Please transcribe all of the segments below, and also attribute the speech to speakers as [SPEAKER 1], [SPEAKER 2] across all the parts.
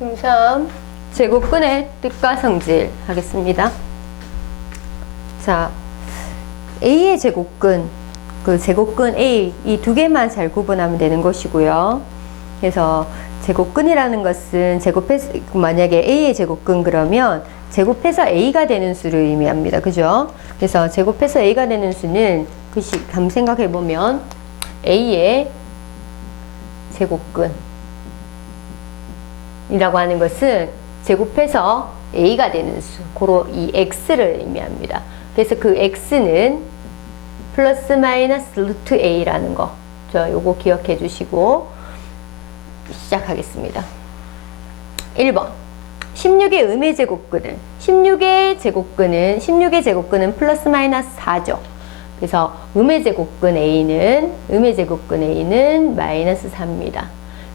[SPEAKER 1] 중3 제곱근의 뜻과 성질 하겠습니다. 자, A의 제곱근, 그 제곱근 A 이 두 개만 잘 구분하면 되는 것이고요. 그래서 제곱근이라는 것은 제곱해서 만약에 A의 제곱근 그러면 제곱해서 A가 되는 수를 의미합니다. 그죠? 그래서 제곱해서 A가 되는 수는 그시 한번 생각해 보면 A의 제곱근 이라고 하는 것은 제곱해서 a가 되는 수, 고로 이 x를 의미합니다. 그래서 그 x는 플러스 마이너스 루트 a라는 거. 저 요거 기억해 주시고 시작하겠습니다. 1번. 16의 음의 제곱근은 16의 제곱근은 16의 제곱근은 플러스 마이너스 4죠. 그래서 음의 제곱근 a는 음의 제곱근 a는 마이너스 4입니다.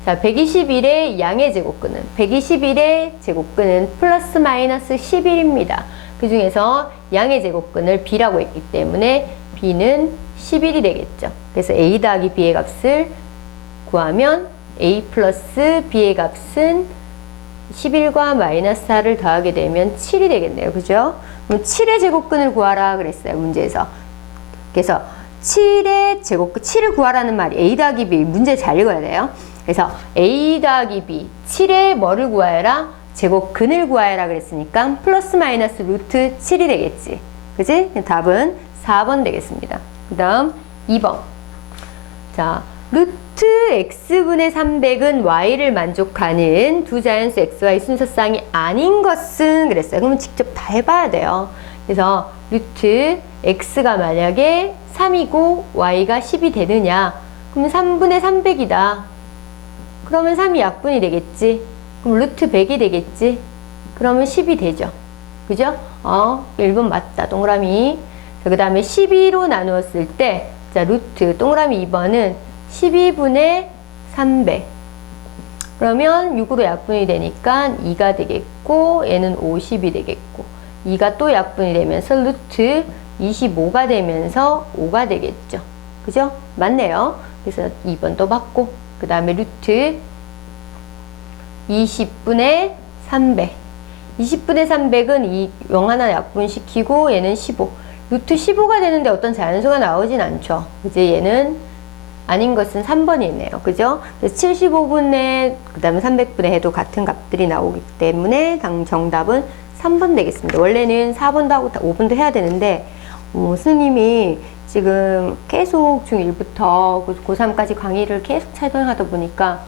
[SPEAKER 1] 자, 121의 양의 제곱근은 121의 제곱근은 플러스 마이너스 11입니다. 그 중에서 양의 제곱근을 b라고 했기 때문에 b는 11이 되겠죠. 그래서 a 더하기 b의 값을 구하면 a 플러스 b의 값은 11과 마이너스 4를 더하게 되면 7이 되겠네요. 그죠? 그럼 7의 제곱근을 구하라 그랬어요. 문제에서. 그래서 7의 제곱근, 7을 구하라는 말이 a 더하기 b 문제 잘 읽어야 돼요. 그래서 a 더하기 b 7의 뭐를 구하여라? 제곱 근을 구하여라 그랬으니까 플러스 마이너스 루트 7이 되겠지. 그지? 답은 4번 되겠습니다. 그 다음 2번. 자, 루트 x분의 300은 y를 만족하는 두 자연수 xy 순서쌍이 아닌 것은 그랬어요. 그러면 직접 다 해봐야 돼요. 그래서 루트 x가 만약에 3이고 y가 10이 되느냐? 그러면 3분의 300이다. 그러면 3이 약분이 되겠지. 그럼 루트 100이 되겠지. 그러면 10이 되죠. 그죠? 어, 1번 맞다. 동그라미. 그 다음에 12로 나누었을 때, 자, 루트, 동그라미 2번은 12분의 300. 그러면 6으로 약분이 되니까 2가 되겠고, 얘는 50이 되겠고, 2가 또 약분이 되면서 루트 25가 되면서 5가 되겠죠. 그죠? 맞네요. 그래서 2번 또 받고, 그 다음에 루트 20분의 300. 20분의 300은 이 0 하나 약분시키고 얘는 15. 루트 15가 되는데 어떤 자연수가 나오진 않죠. 이제 얘는 아닌 것은 3번이네요. 그죠? 그래서 75분의 그 다음에 300분의 해도 같은 값들이 나오기 때문에 당 정답은 3번 되겠습니다. 원래는 4번도 하고 5번도 해야 되는데 어, 스님이 지금 계속 중1부터 고3까지 강의를 계속 촬영하다 보니까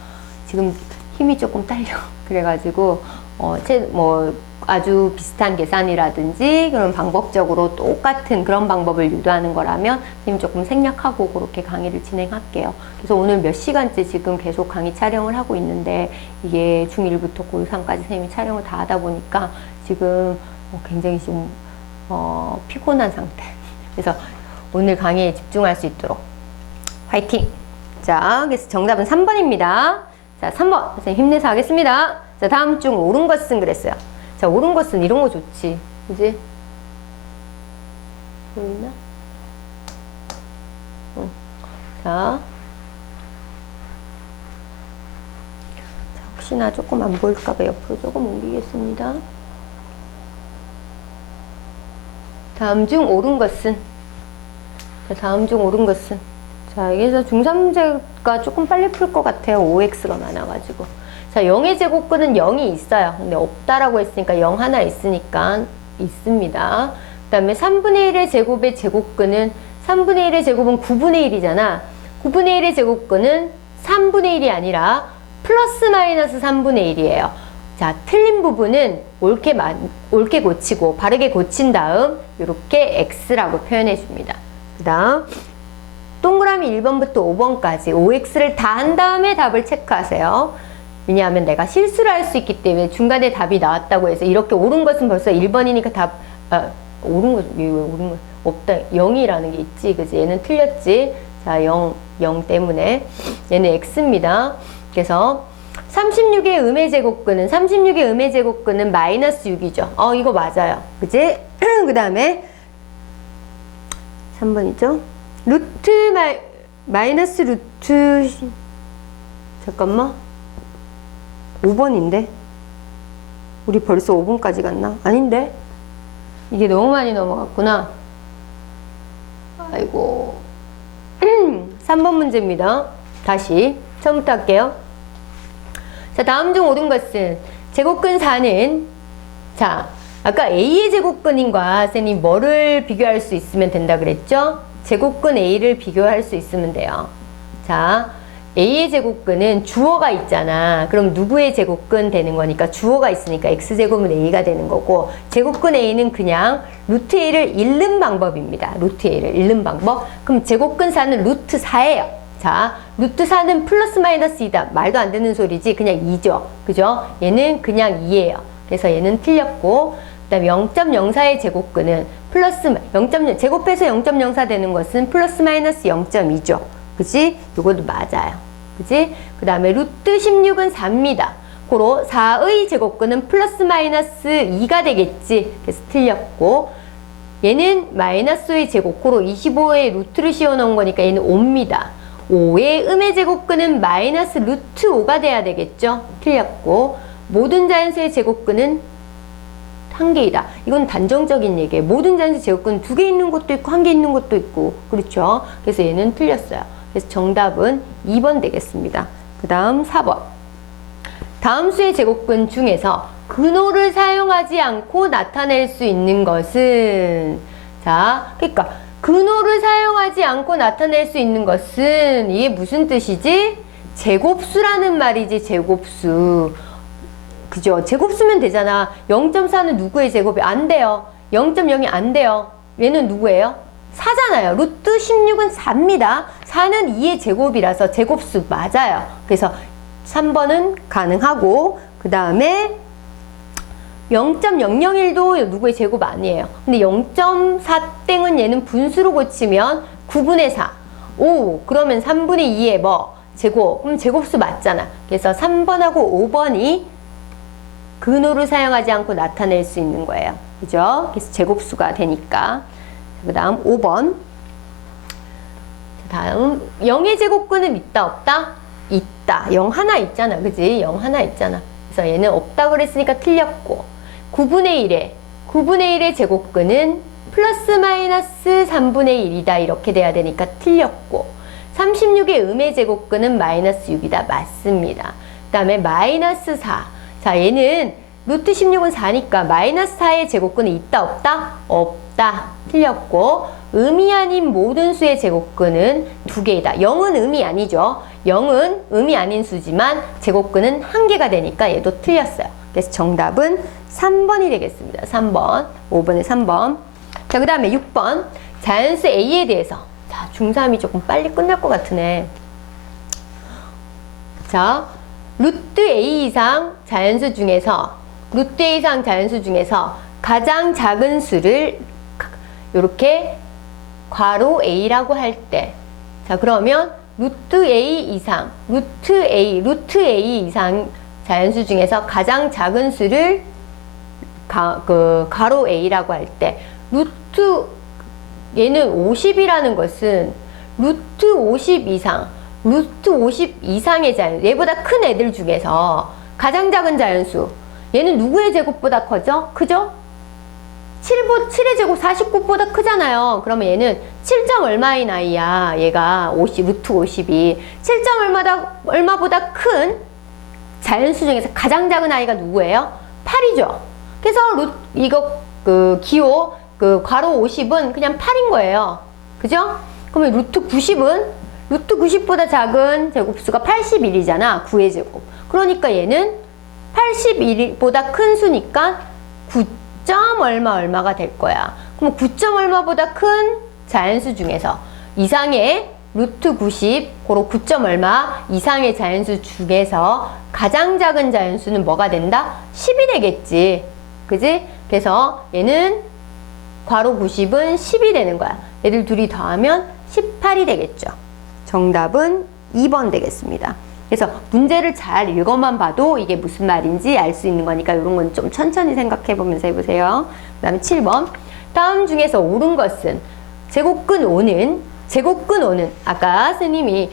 [SPEAKER 1] 지금 힘이 조금 딸려. 그래가지고, 어, 제, 뭐, 아주 비슷한 계산이라든지 그런 방법적으로 똑같은 그런 방법을 유도하는 거라면 지금 조금 생략하고 그렇게 강의를 진행할게요. 그래서 오늘 몇 시간째 지금 계속 강의 촬영을 하고 있는데 이게 중1부터 고3까지 선생님이 촬영을 다 하다 보니까 지금 어, 굉장히 좀 어, 피곤한 상태. 그래서 오늘 강의에 집중할 수 있도록 화이팅! 자, 그래서 정답은 3번입니다. 자, 3번. 선생님 힘내서 하겠습니다. 자, 다음 중 옳은 것은 그랬어요. 자, 옳은 것은 이런 거 좋지. 그지? 보이나? 응. 자. 자, 혹시나 조금 안 보일까봐 옆으로 조금 옮기겠습니다. 다음 중 옳은 것은? 자, 다음 중 옳은 것은? 자, 여기서 중3문제가 조금 빨리 풀 것 같아요. 5x가 많아가지고. 자, 0의 제곱근은 0이 있어요. 근데 없다라고 했으니까 0 하나 있으니까 있습니다. 그 다음에 3분의 1의 제곱의 제곱근은 3분의 1의 제곱은 9분의 1이잖아. 9분의 1의 제곱근은 3분의 1이 아니라 플러스 마이너스 3분의 1이에요. 자, 틀린 부분은 옳게, 마, 옳게 고치고 바르게 고친 다음 이렇게 x라고 표현해 줍니다. 그 다음 동그라미 1번부터 5번까지 5x를 다 한 다음에 답을 체크하세요. 왜냐하면 내가 실수를 할 수 있기 때문에 중간에 답이 나왔다고 해서 이렇게 옳은 것은 벌써 1번이니까 답, 아, 옳은 것, 왜, 왜 옳은 것, 없다. 0이라는 게 있지. 그지? 얘는 틀렸지. 자, 0, 0 때문에. 얘는 x입니다. 그래서 36의 음의 제곱근은, 36의 음의 제곱근은 마이너스 6이죠. 어, 이거 맞아요. 그지? 그 다음에 3번이죠. 루트 마이, 마이너스 루트 잠깐만 5번인데 우리 벌써 5분까지 갔나? 아닌데? 이게 너무 많이 넘어갔구나. 아이고. 3번 문제입니다. 다시 처음부터 할게요. 자, 다음 중 옳은 것은 제곱근 4는 자, 아까 A의 제곱근인과 쌤이 뭐를 비교할 수 있으면 된다 그랬죠? 제곱근 A를 비교할 수 있으면 돼요. 자, A의 제곱근은 주어가 있잖아. 그럼 누구의 제곱근 되는 거니까 주어가 있으니까 X제곱은 A가 되는 거고 제곱근 A는 그냥 루트 A를 잃는 방법입니다. 루트 A를 잃는 방법. 그럼 제곱근 4는 루트 4예요. 자, 루트 4는 플러스 마이너스 2다. 말도 안 되는 소리지. 그냥 2죠. 그죠? 얘는 그냥 2예요. 그래서 얘는 틀렸고 그다음에 0.04의 제곱근은 플러스 0.0 제곱해서 0.04 되는 것은 플러스 마이너스 0.2죠. 그지? 요것도 맞아요. 그지? 그 다음에 루트 16은 4입니다. 고로 4의 제곱근은 플러스 마이너스 2가 되겠지. 그래서 틀렸고 얘는 마이너스의 제곱, 고로 25에 루트를 씌워놓은 거니까 얘는 5입니다. 5의 음의 제곱근은 마이너스 루트 5가 돼야 되겠죠? 틀렸고 모든 자연수의 제곱근은 한 개이다. 이건 단정적인 얘기예요. 모든 자연수 제곱근 두 개 있는 것도 있고 한 개 있는 것도 있고 그렇죠. 그래서 얘는 틀렸어요. 그래서 정답은 2번 되겠습니다. 그 다음 4번. 다음 수의 제곱근 중에서 근호를 사용하지 않고 나타낼 수 있는 것은 자, 그러니까 근호를 사용하지 않고 나타낼 수 있는 것은 이게 무슨 뜻이지? 제곱수라는 말이지 제곱수. 그죠? 제곱수면 되잖아. 0.4는 누구의 제곱이 안 돼요. 0.0이 안 돼요. 얘는 누구예요? 4잖아요. 루트 16은 4입니다. 4는 2의 제곱이라서 제곱수 맞아요. 그래서 3번은 가능하고 그 다음에 0.001도 누구의 제곱 아니에요. 근데 0.4땡은 얘는 분수로 고치면 9분의 4. 오, 그러면 3분의 2의 뭐? 제곱. 그럼 제곱수 맞잖아. 그래서 3번하고 5번이 근호를 사용하지 않고 나타낼 수 있는 거예요. 그죠? 그래서 제곱수가 되니까. 그 다음 5번. 다음 0의 제곱근은 있다 없다? 있다. 0 하나 있잖아. 그지? 0 하나 있잖아. 그래서 얘는 없다 그랬으니까 틀렸고 9분의 1에 9분의 1의 제곱근은 플러스 마이너스 3분의 1이다. 이렇게 돼야 되니까 틀렸고 36의 음의 제곱근은 마이너스 6이다. 맞습니다. 그 다음에 마이너스 4. 자, 얘는 루트 16은 4니까 마이너스 4의 제곱근은 있다 없다? 없다. 틀렸고 음이 아닌 모든 수의 제곱근은 두 개이다. 0은 음이 아니죠. 0은 음이 아닌 수지만 제곱근은 한 개가 되니까 얘도 틀렸어요. 그래서 정답은 3번이 되겠습니다. 3번. 5번에 3번. 자, 그 다음에 6번. 자연수 A에 대해서. 자, 중3이 조금 빨리 끝날 것 같으네. 자, 루트 A 이상 자연수 중에서 루트 A 이상 자연수 중에서 가장 작은 수를 이렇게 괄호 A라고 할 때, 자 그러면 루트 A 이상, 루트 A, 루트 A 이상 자연수 중에서 가장 작은 수를 가, 그 가로 A라고 할 때, 루트 얘는 50이라는 것은 루트 50 이상, 루트 50 이상의 자연수, 얘보다 큰 애들 중에서 가장 작은 자연수, 얘는 누구의 제곱보다 커져? 크죠? 7보, 7의 제곱 49보다 크잖아요. 그러면 얘는 7점 얼마인 아이야. 얘가 50, 루트 50이. 7점 얼마다, 얼마보다 큰 자연수 중에서 가장 작은 아이가 누구예요? 8이죠. 그래서 루, 이거, 그, 기호, 그, 괄호 50은 그냥 8인 거예요. 그죠? 그러면 루트 90은 루트 90보다 작은 제곱수가 81이잖아. 9의 제곱. 그러니까 얘는 81보다 큰 수니까 9점 얼마 얼마가 될 거야. 그럼 9점 얼마보다 큰 자연수 중에서 이상의 루트 90, 고로 9점 얼마 이상의 자연수 중에서 가장 작은 자연수는 뭐가 된다? 10이 되겠지. 그지? 그래서 얘는 괄호 90은 10이 되는 거야. 얘들 둘이 더하면 18이 되겠죠. 정답은 2번 되겠습니다. 그래서 문제를 잘 읽어만 봐도 이게 무슨 말인지 알 수 있는 거니까 이런 건 좀 천천히 생각해 보면서 해보세요. 그 다음에 7번. 다음 중에서 옳은 것은 제곱근 5는 제곱근 5는 아까 스님이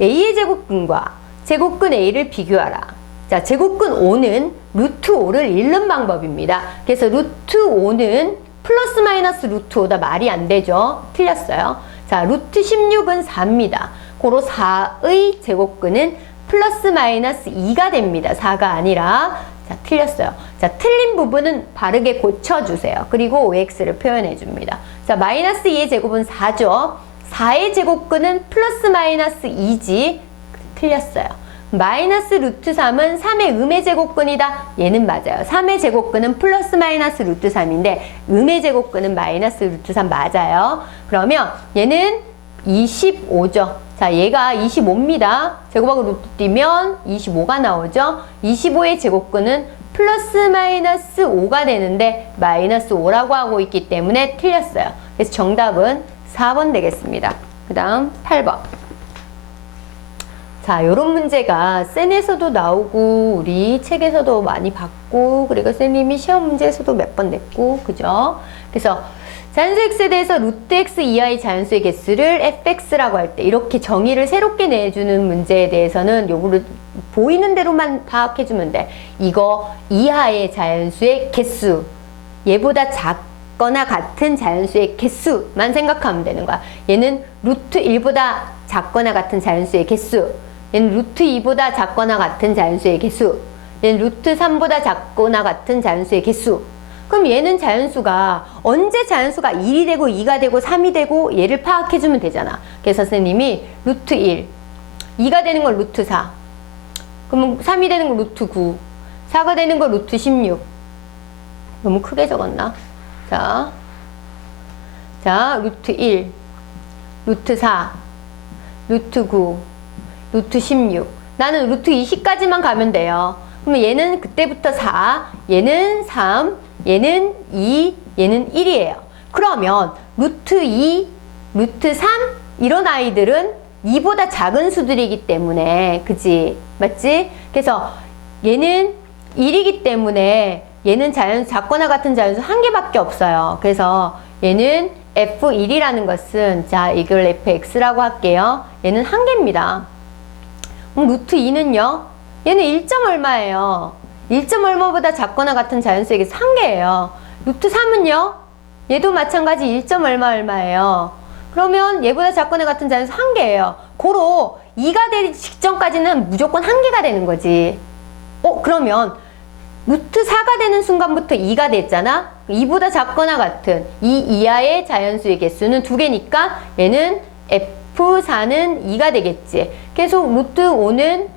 [SPEAKER 1] A의 제곱근과 제곱근 A를 비교하라. 자, 제곱근 5는 루트 5를 잃는 방법입니다. 그래서 루트 5는 플러스 마이너스 루트 5다 말이 안 되죠. 틀렸어요. 자, 루트 16은 4입니다. 고로 4의 제곱근은 플러스 마이너스 2가 됩니다. 4가 아니라. 자, 틀렸어요. 자, 틀린 부분은 바르게 고쳐주세요. 그리고 OX를 표현해 줍니다. 자, 마이너스 2의 제곱은 4죠. 4의 제곱근은 플러스 마이너스 2지. 틀렸어요. 마이너스 루트 3은 3의 음의 제곱근이다. 얘는 맞아요. 3의 제곱근은 플러스 마이너스 루트 3인데 음의 제곱근은 마이너스 루트 3 맞아요. 그러면 얘는 25죠. 자, 얘가 25입니다. 제곱하고 루트 띄면 25가 나오죠. 25의 제곱근은 플러스 마이너스 5가 되는데 마이너스 5라고 하고 있기 때문에 틀렸어요. 그래서 정답은 4번 되겠습니다. 그 다음 8번. 자, 요런 문제가 센에서도 나오고 우리 책에서도 많이 봤고 그리고 쌤님이 시험 문제에서도 몇 번 냈고 그죠? 그래서 자연수 x에 대해서 루트 x 이하의 자연수의 개수를 fx라고 할 때 이렇게 정의를 새롭게 내주는 문제에 대해서는 요거를 보이는 대로만 파악해주면 돼. 이거 이하의 자연수의 개수 얘보다 작거나 같은 자연수의 개수만 생각하면 되는 거야. 얘는 루트 1보다 작거나 같은 자연수의 개수. 얘는 루트 2보다 작거나 같은 자연수의 개수. 얘는 루트 3보다 작거나 같은 자연수의 개수. 그럼 얘는 자연수가 언제 자연수가 1이 되고 2가 되고 3이 되고 얘를 파악해주면 되잖아. 그래서 선생님이 루트 1, 2가 되는 건 루트 4. 그러면 3이 되는 건 루트 9, 4가 되는 건 루트 16. 너무 크게 적었나? 자, 자, 루트 1, 루트 4, 루트 9, 루트 16. 나는 루트 20까지만 가면 돼요. 그러면 얘는 그때부터 4, 얘는 3, 얘는 2, 얘는 1이에요. 그러면 루트 2, 루트 3 이런 아이들은 2보다 작은 수들이기 때문에 그지? 맞지? 그래서 얘는 1이기 때문에 얘는 자연 작거나 같은 자연수 한 개밖에 없어요. 그래서 얘는 F1이라는 것은 자 이걸 fx라고 할게요. 얘는 한 개입니다. 루트 2는요? 얘는 1점 얼마예요? 1점 얼마보다 작거나 같은 자연수에게 한 개예요. 루트 3은요? 얘도 마찬가지 1점 얼마 얼마예요. 그러면 얘보다 작거나 같은 자연수 한 개예요. 고로 2가 되기 직전까지는 무조건 한 개가 되는 거지. 어, 그러면 루트 4가 되는 순간부터 2가 됐잖아? 2보다 작거나 같은 2 이하의 자연수의 개수는 두 개니까 얘는 F4는 2가 되겠지. 계속 루트 5는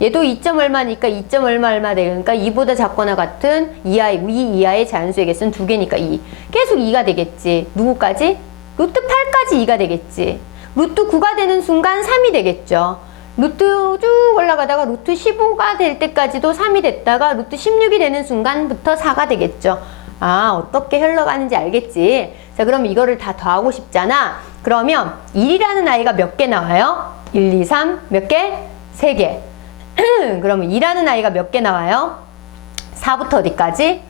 [SPEAKER 1] 얘도 2점 얼마니까 2점 얼마 얼마 되니까 2보다 작거나 같은 2하, 2 이하의 자연수의 개수는 두 개니까 2. 계속 2가 되겠지. 누구까지? 루트 8까지 2가 되겠지. 루트 9가 되는 순간 3이 되겠죠. 루트 쭉 올라가다가 루트 15가 될 때까지도 3이 됐다가 루트 16이 되는 순간부터 4가 되겠죠. 아, 어떻게 흘러가는지 알겠지? 자, 그럼 이거를 다 더하고 싶잖아. 그러면 1이라는 아이가 몇 개 나와요? 1, 2, 3, 몇 개? 3개. 그러면 2라는 아이가 몇 개 나와요? 4부터 어디까지?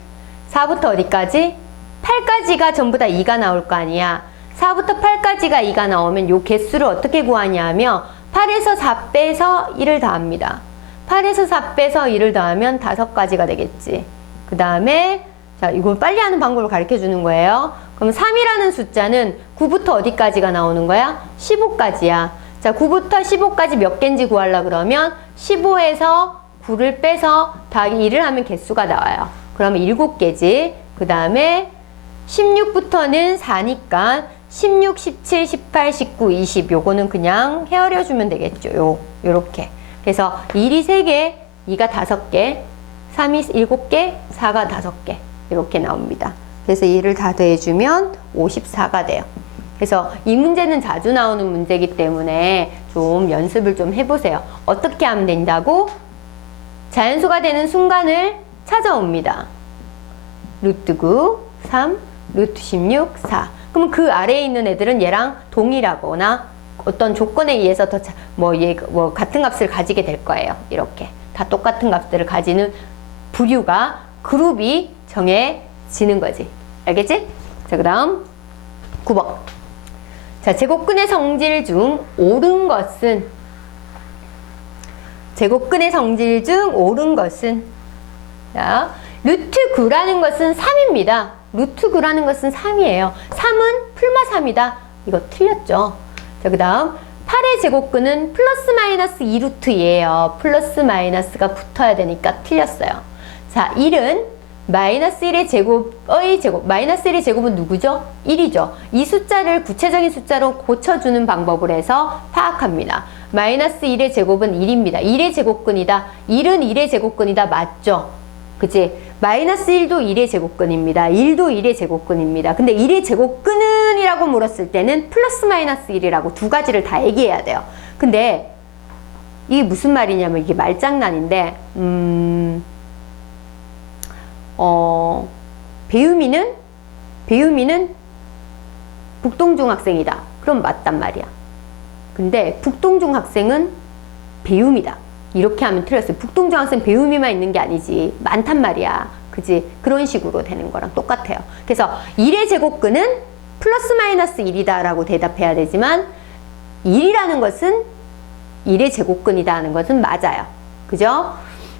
[SPEAKER 1] 4부터 어디까지? 8까지가 전부 다 2가 나올 거 아니야. 4부터 8까지가 2가 나오면 요 개수를 어떻게 구하냐면 8에서 4 빼서 1을 더합니다. 8에서 4 빼서 1을 더하면 5가지가 되겠지. 그 다음에 자 이걸 빨리 하는 방법을 가르쳐 주는 거예요. 그럼 3이라는 숫자는 9부터 어디까지가 나오는 거야? 15까지야. 자 9부터 15까지 몇 개인지 구하려 그러면 15에서 9를 빼서 더하기 1을 하면 개수가 나와요. 그러면 7개지. 그 다음에 16부터는 4니까 16, 17, 18, 19, 20 요거는 그냥 헤아려 주면 되겠죠. 요 요렇게. 그래서 1이 3개, 2가 5개, 3이 7개, 4가 5개. 이렇게 나옵니다. 그래서 2를 다 더해주면 54가 돼요. 그래서 이 문제는 자주 나오는 문제이기 때문에 좀 연습을 좀 해보세요. 어떻게 하면 된다고? 자연수가 되는 순간을 찾아옵니다. 루트 9, 3, 루트 16, 4. 그럼 그 아래에 있는 애들은 얘랑 동일하거나 어떤 조건에 의해서 더, 뭐, 얘, 뭐, 같은 값을 가지게 될 거예요. 이렇게. 다 똑같은 값들을 가지는 부류가, 그룹이 정해 지는 거지. 알겠지? 자, 그 다음 9번. 자, 제곱근의 성질 중 옳은 것은 제곱근의 성질 중 옳은 것은 자, 루트 9라는 것은 3입니다. 루트 9라는 것은 3이에요. 3은 풀마 3이다. 이거 틀렸죠. 자, 그 다음 8의 제곱근은 플러스 마이너스 2루트예요. 플러스 마이너스가 붙어야 되니까 틀렸어요. 자, 1은 마이너스 1의 제곱의 제곱, 마이너스 1의 제곱은 누구죠? 1이죠. 이 숫자를 구체적인 숫자로 고쳐주는 방법을 해서 파악합니다. 마이너스 1의 제곱은 1입니다. 1의 제곱근이다. 1은 1의 제곱근이다. 맞죠? 그치? 마이너스 1도 1의 제곱근입니다. 1도 1의 제곱근입니다. 근데 1의 제곱근은 이라고 물었을 때는 플러스 마이너스 1이라고 두 가지를 다 얘기해야 돼요. 근데 이게 무슨 말이냐면 이게 말장난인데, 음, 어, 배우미는, 배우미는 북동중 학생이다. 그럼 맞단 말이야. 근데 북동중 학생은 배움이다. 이렇게 하면 틀렸어요. 북동중 학생 배움이만 있는 게 아니지. 많단 말이야. 그지? 그런 식으로 되는 거랑 똑같아요. 그래서 1의 제곱근은 플러스 마이너스 1이다 라고 대답해야 되지만 1이라는 것은 1의 제곱근이다 하는 것은 맞아요. 그죠?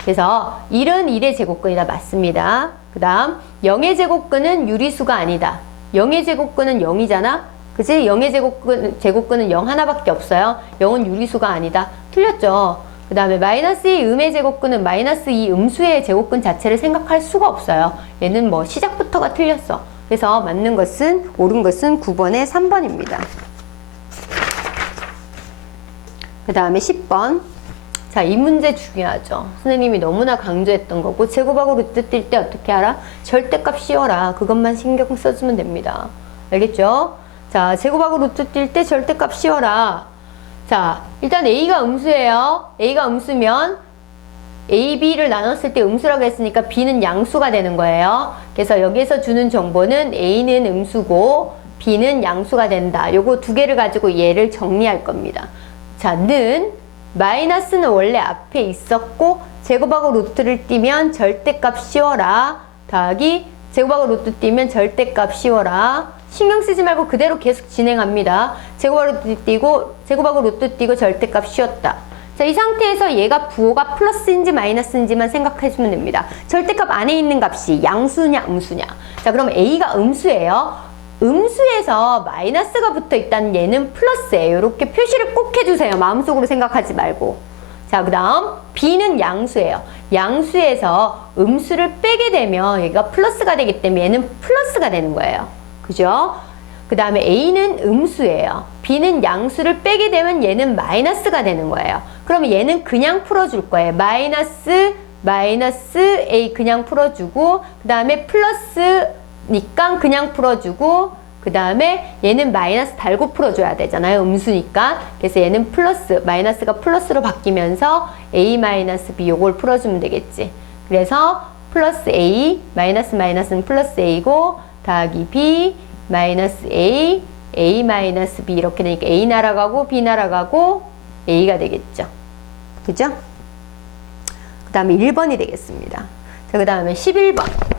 [SPEAKER 1] 그래서 1은 1의 제곱근이다 맞습니다. 그 다음 0의 제곱근은 유리수가 아니다. 0의 제곱근은 0이잖아. 그지? 0의 제곱근, 제곱근은 0 하나밖에 없어요. 0은 유리수가 아니다. 틀렸죠? 그 다음에 마이너스 2 음의 제곱근은 마이너스 2 음수의 제곱근 자체를 생각할 수가 없어요. 얘는 뭐 시작부터가 틀렸어. 그래서 맞는 것은, 옳은 것은 9번에 3번입니다. 그 다음에 10번. 자, 이 문제 중요하죠. 선생님이 너무나 강조했던 거고, 제곱하고 루트 뜰때 어떻게 알아? 절대값 씌워라. 그것만 신경 써주면 됩니다. 알겠죠? 자, 제곱하고 루트 뜰때 절대값 씌워라. 자, 일단 A가 음수예요. A가 음수면 A, B를 나눴을 때 음수라고 했으니까 B는 양수가 되는 거예요. 그래서 여기에서 주는 정보는 A는 음수고 B는 양수가 된다. 요거 두 개를 가지고 얘를 정리할 겁니다. 자, 는 마이너스는 원래 앞에 있었고 제곱하고 루트를 띄면 절대값 씌워라. 더하기 제곱하고 루트 띄면 절대값 씌워라. 신경 쓰지 말고 그대로 계속 진행합니다. 제곱하고 루트 띄고 제곱하고 루트 띄고 절대값 씌웠다. 자, 이 상태에서 얘가 부호가 플러스인지 마이너스인지만 생각해 주면 됩니다. 절대값 안에 있는 값이 양수냐 음수냐. 자, 그럼 A가 음수예요. 음수에서 마이너스가 붙어 있다는 얘는 플러스예요. 이렇게 표시를 꼭 해주세요. 마음속으로 생각하지 말고. 자, 그 다음 B는 양수예요. 양수에서 음수를 빼게 되면 얘가 플러스가 되기 때문에 얘는 플러스가 되는 거예요. 그죠? 그 다음에 A는 음수예요. B는 양수를 빼게 되면 얘는 마이너스가 되는 거예요. 그러면 얘는 그냥 풀어줄 거예요. 마이너스, 마이너스 A 그냥 풀어주고, 그 다음에 플러스 니까 그냥 풀어주고, 그 다음에 얘는 마이너스 달고 풀어줘야 되잖아요. 음수니까. 그래서 얘는 플러스, 마이너스가 플러스로 바뀌면서 A 마이너스 B 요걸 풀어주면 되겠지. 그래서 플러스 A, 마이너스 마이너스는 플러스 A고, 더하기 B, 마이너스 A, A 마이너스 B 이렇게 되니까 A 날아가고 B 날아가고 A가 되겠죠. 그죠? 그 다음에 1번이 되겠습니다. 자, 그 다음에 11번.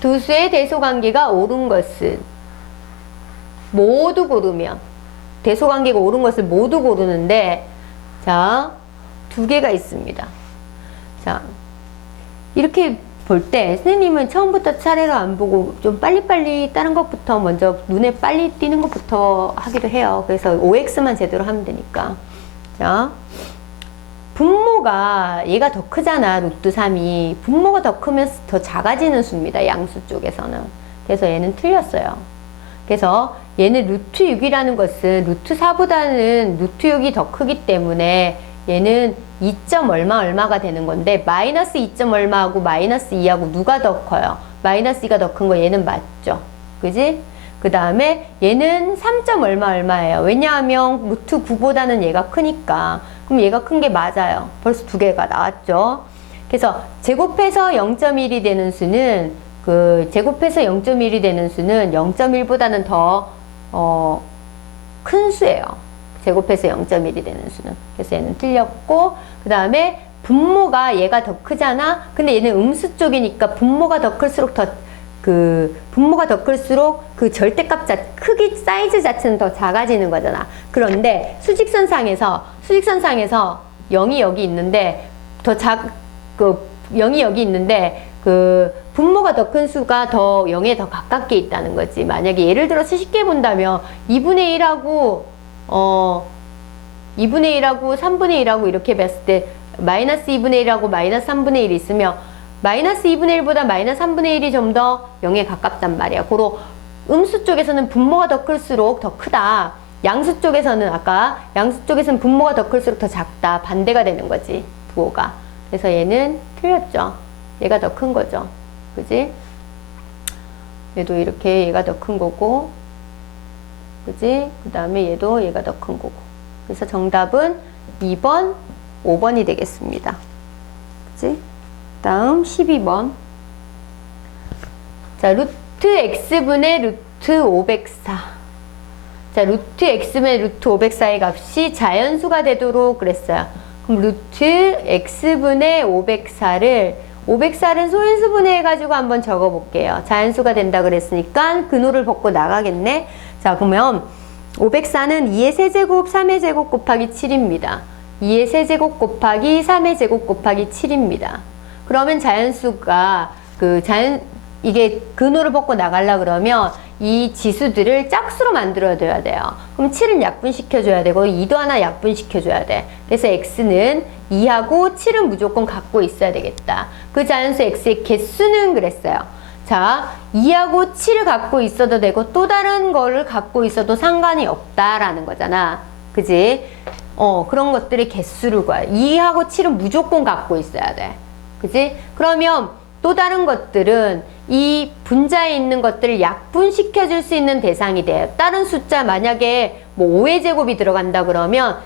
[SPEAKER 1] 두 수의 대소관계가 옳은 것은 모두 고르면 대소관계가 옳은 것을 모두 고르는데 자, 두 개가 있습니다. 자, 이렇게 볼 때 선생님은 처음부터 차례로 안 보고 좀 빨리빨리 다른 것부터 먼저 눈에 빨리 띄는 것부터 하기도 해요. 그래서 OX만 제대로 하면 되니까. 자, 분모가 얘가 더 크잖아 루트 3이. 분모가 더 크면 더 작아지는 수입니다 양수 쪽에서는. 그래서 얘는 틀렸어요. 그래서 얘는 루트 6이라는 것은 루트 4보다는 루트 6이 더 크기 때문에 얘는 2점 얼마 얼마가 되는 건데 마이너스 2점 얼마하고 마이너스 2하고 누가 더 커요? 마이너스 2가 더 큰 거 얘는 맞죠? 그지 그 다음에 얘는 3점 얼마 얼마예요 왜냐하면 루트 9보다는 얘가 크니까 그럼 얘가 큰 게 맞아요. 벌써 두 개가 나왔죠. 그래서 제곱해서 0.1이 되는 수는 그 제곱해서 0.1이 되는 수는 0.1보다는 더 어, 큰 수예요. 제곱해서 0.1이 되는 수는. 그래서 얘는 틀렸고 그 다음에 분모가 얘가 더 크잖아. 근데 얘는 음수 쪽이니까 분모가 더 클수록 더 그 분모가 더 클수록 그 절대값 자 크기 사이즈 자체는 더 작아지는 거잖아. 그런데 수직선상에서 수직선상에서 0이 여기 있는데 더 작, 그 0이 여기 있는데 그 분모가 더 큰 수가 더 0에 더 가깝게 있다는 거지. 만약에 예를 들어서 쉽게 본다면 2분의 1하고 어 2분의 1하고 3분의 1하고 이렇게 봤을 때 마이너스 2분의 1하고 마이너스 3분의 1이 있으면 마이너스 2분의 1보다 마이너스 3분의 1이 좀 더 0에 가깝단 말이야. 고로 음수 쪽에서는 분모가 더 클수록 더 크다. 양수 쪽에서는 아까 양수 쪽에서는 분모가 더 클수록 더 작다. 반대가 되는 거지. 부호가. 그래서 얘는 틀렸죠. 얘가 더 큰 거죠. 그지? 얘도 이렇게 얘가 더 큰 거고 그지? 그 다음에 얘도 얘가 더 큰 거고. 그래서 정답은 2번, 5번이 되겠습니다. 그지? 다음 12번. 자, 루트 x분의 루트 504. 자, 루트 x분의 루트 504의 값이 자연수가 되도록 그랬어요. 그럼 루트 x분의 504를 504를 소인수 분해 해가지고 한번 적어볼게요. 자연수가 된다 그랬으니까 근호를 벗고 나가겠네. 자, 그러면 504는 2의 세제곱, 3의 제곱 곱하기 7입니다. 2의 세제곱 곱하기 3의 제곱 곱하기 7입니다. 그러면 자연수가 그 자연 이게 근호를 벗고 나가려 그러면 이 지수들을 짝수로 만들어야 돼요. 그럼 7을 약분시켜 줘야 되고 2도 하나 약분시켜 줘야 돼. 그래서 x는 2하고 7은 무조건 갖고 있어야 되겠다. 그 자연수 x의 개수는 그랬어요. 자, 2하고 7을 갖고 있어도 되고 또 다른 거를 갖고 있어도 상관이 없다라는 거잖아. 그지? 어, 그런 것들의 개수를 구해. 2하고 7은 무조건 갖고 있어야 돼. 그지? 그러면 또 다른 것들은 이 분자에 있는 것들을 약분시켜 줄 수 있는 대상이 돼요. 다른 숫자 만약에 뭐 5의 제곱이 들어간다 그러면